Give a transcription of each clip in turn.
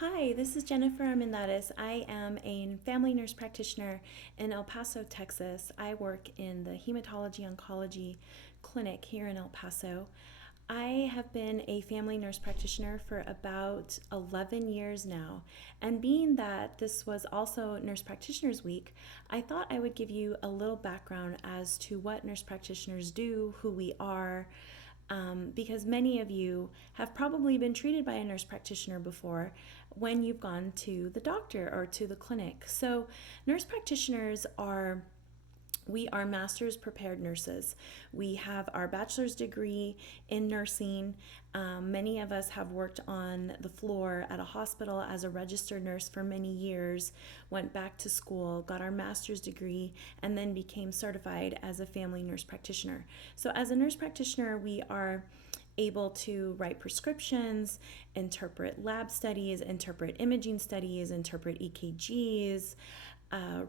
Hi, this is Jennifer Armendariz. I am a family nurse practitioner in El Paso, Texas. I work in the hematology oncology clinic here in El Paso. I have been a family nurse practitioner for about 11 years now. And being that this was also Nurse Practitioners Week, I thought I would give you a little background as to what nurse practitioners do, who we are, because many of you have probably been treated by a nurse practitioner before when you've gone to the doctor or to the clinic. So, nurse practitioners are we are master's prepared nurses. We have our bachelor's degree in nursing. Many of us have worked on the floor at a hospital as a registered nurse for many years, went back to school, got our master's degree, and then became certified as a family nurse practitioner. So, as a nurse practitioner, we are able to write prescriptions, interpret lab studies, interpret imaging studies, interpret EKGs,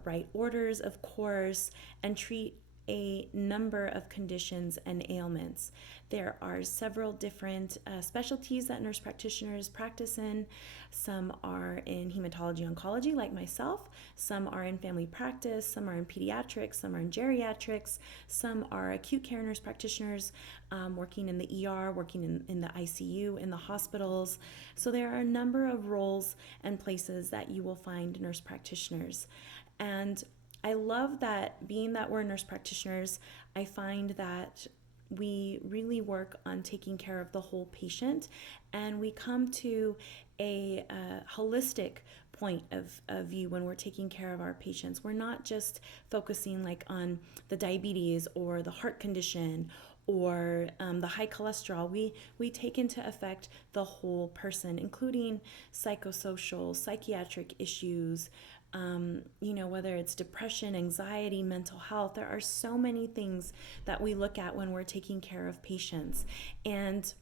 write orders, of course, and treat a number of conditions and ailments. There are several different specialties that nurse practitioners practice in. Some are in hematology oncology, like myself. Some are in family practice. Some are in pediatrics. Some are in geriatrics. Some are acute care nurse practitioners, working in the ER, working in the ICU, in the hospitals. So there are a number of roles and places that you will find nurse practitioners. And I love that being that we're nurse practitioners, I find that we really work on taking care of the whole patient, and we come to a holistic point of view when we're taking care of our patients. We're not just focusing like on the diabetes or the heart condition or the high cholesterol. We take into effect the whole person, including psychosocial, psychiatric issues, whether it's depression, anxiety, mental health. There are so many things that we look at when we're taking care of patients. And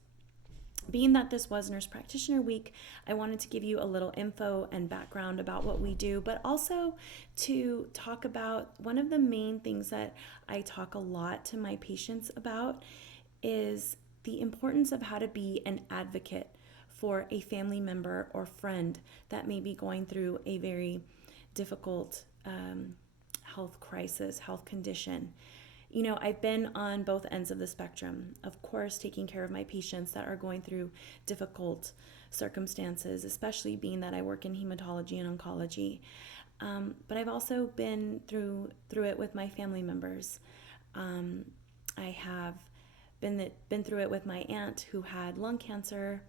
being that this was Nurse Practitioner Week, I wanted to give you a little info and background about what we do, but also to talk about one of the main things that I talk a lot to my patients about is the importance of how to be an advocate for a family member or friend that may be going through a very difficult health crisis, health condition. I've been on both ends of the spectrum. Of course, taking care of my patients that are going through difficult circumstances, especially being that I work in hematology and oncology. But I've also been through it with my family members. I have been through it with my aunt who had lung cancer.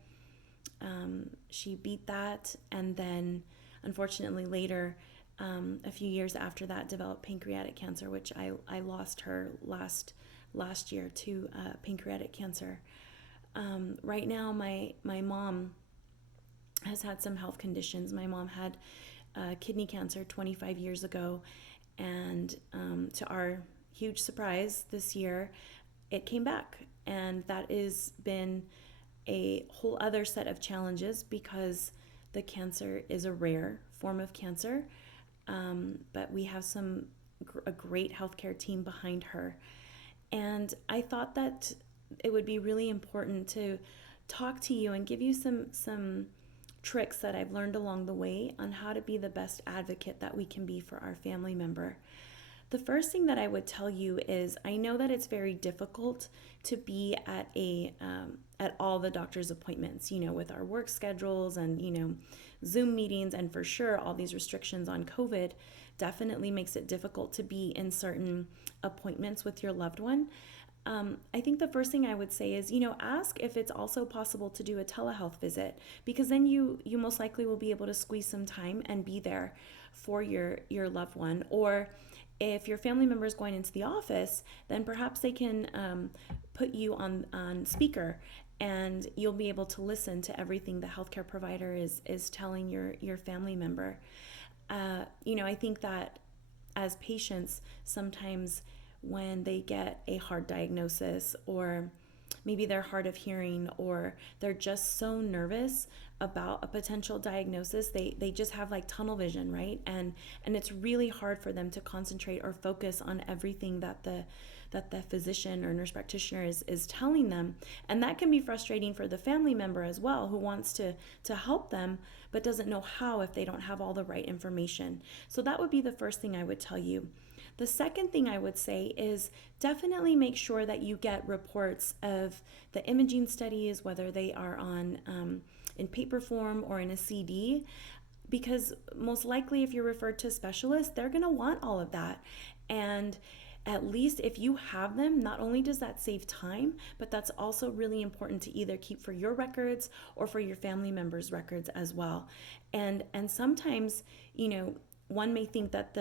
She beat that, and then unfortunately later, a few years after that, developed pancreatic cancer, which I lost her last year to pancreatic cancer. Right now, my mom has had some health conditions. My mom had kidney cancer 25 years ago, and to our huge surprise this year, it came back, and that has been a whole other set of challenges because the cancer is a rare form of cancer. But we have a great healthcare team behind her. And I thought that it would be really important to talk to you and give you some tricks that I've learned along the way on how to be the best advocate that we can be for our family member. The first thing that I would tell you is I know that it's very difficult to be at all the doctor's appointments, with our work schedules and, Zoom meetings, and for sure all these restrictions on COVID definitely makes it difficult to be in certain appointments with your loved one. I think the first thing I would say is, ask if it's also possible to do a telehealth visit, because then you most likely will be able to squeeze some time and be there for your loved one. Or if your family member is going into the office, then perhaps they can put you on speaker, and you'll be able to listen to everything the healthcare provider is telling your family member. I think that as patients, sometimes when they get a hard diagnosis, or maybe they're hard of hearing, or they're just so nervous about a potential diagnosis, they just have like tunnel vision, right? And it's really hard for them to concentrate or focus on everything that that the physician or nurse practitioner is telling them. And that can be frustrating for the family member as well, who wants to help them but doesn't know how if they don't have all the right information. So that would be the first thing I would tell you. The second thing I would say is definitely make sure that you get reports of the imaging studies, whether they are on in paper form or in a CD, because most likely if you're referred to a specialist, they're going to want all of that. And at least if you have them, not only does that save time, but that's also really important to either keep for your records or for your family members' records as well. And sometimes, one may think that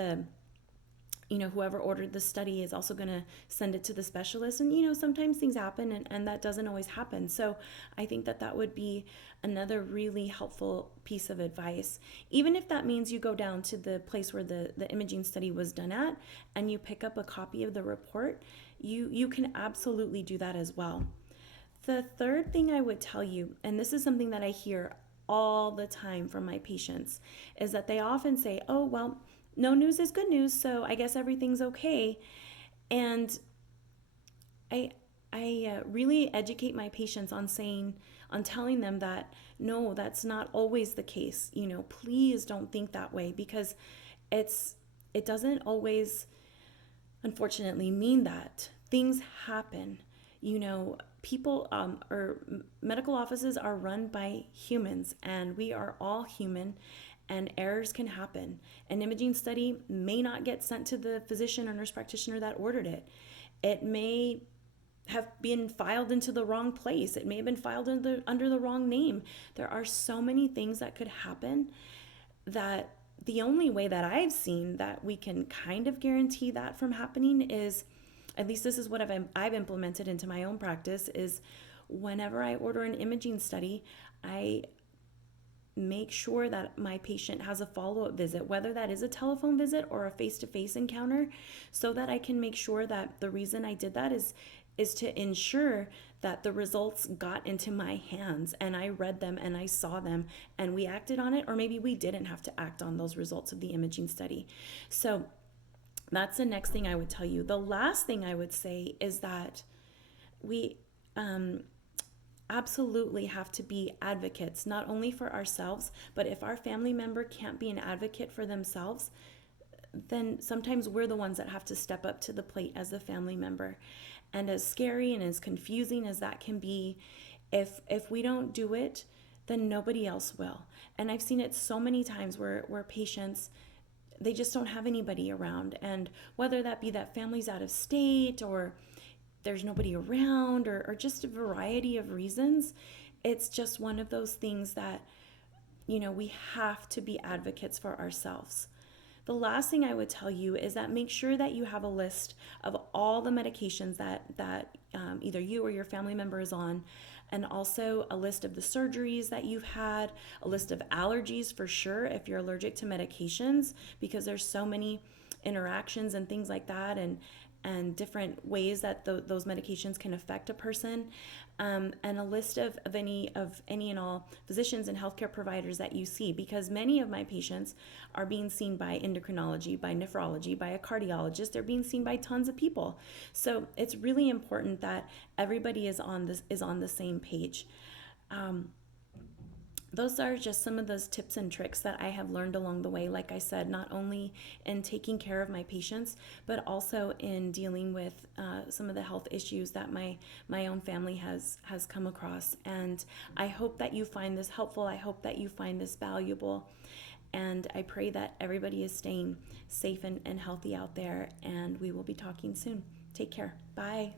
whoever ordered the study is also going to send it to the specialist. And, sometimes things happen and that doesn't always happen. So I think that would be another really helpful piece of advice. Even if that means you go down to the place where the imaging study was done at and you pick up a copy of the report, you can absolutely do that as well. The third thing I would tell you, and this is something that I hear all the time from my patients, is that they often say, oh, well, no news is good news, so I guess everything's okay. And I really educate my patients on telling them that no, that's not always the case. Please don't think that way, because it doesn't always, unfortunately, mean that. Things happen. People or medical offices are run by humans, and we are all human. And errors can happen. An imaging study may not get sent to the physician or nurse practitioner that ordered it. It may have been filed into the wrong place. It may have been filed under the wrong name. There are so many things that could happen that the only way that I've seen that we can kind of guarantee that from happening is, at least this is what I've implemented into my own practice, is whenever I order an imaging study, I make sure that my patient has a follow-up visit, whether that is a telephone visit or a face-to-face encounter, so that I can make sure that the reason I did that is to ensure that the results got into my hands and I read them and I saw them and we acted on it, or maybe we didn't have to act on those results of the imaging study. So that's the next thing I would tell you. The last thing I would say is that we absolutely have to be advocates, not only for ourselves, but if our family member can't be an advocate for themselves, then sometimes we're the ones that have to step up to the plate as a family member. And as scary and as confusing as that can be, if we don't do it, then nobody else will. And I've seen it so many times where patients, they just don't have anybody around. And whether that be that family's out of state or there's nobody around or just a variety of reasons, it's just one of those things that, we have to be advocates for ourselves. The last thing I would tell you is that make sure that you have a list of all the medications that either you or your family member is on, and also a list of the surgeries that you've had, a list of allergies for sure if you're allergic to medications, because there's so many interactions and things like that, and different ways that those medications can affect a person, and a list of any and all physicians and healthcare providers that you see, because many of my patients are being seen by endocrinology, by nephrology, by a cardiologist. They're being seen by tons of people. So it's really important that everybody is on the same page. Those are just some of those tips and tricks that I have learned along the way, like I said, not only in taking care of my patients, but also in dealing with some of the health issues that my own family has come across. And I hope that you find this helpful. I hope that you find this valuable. And I pray that everybody is staying safe and healthy out there. And we will be talking soon. Take care. Bye.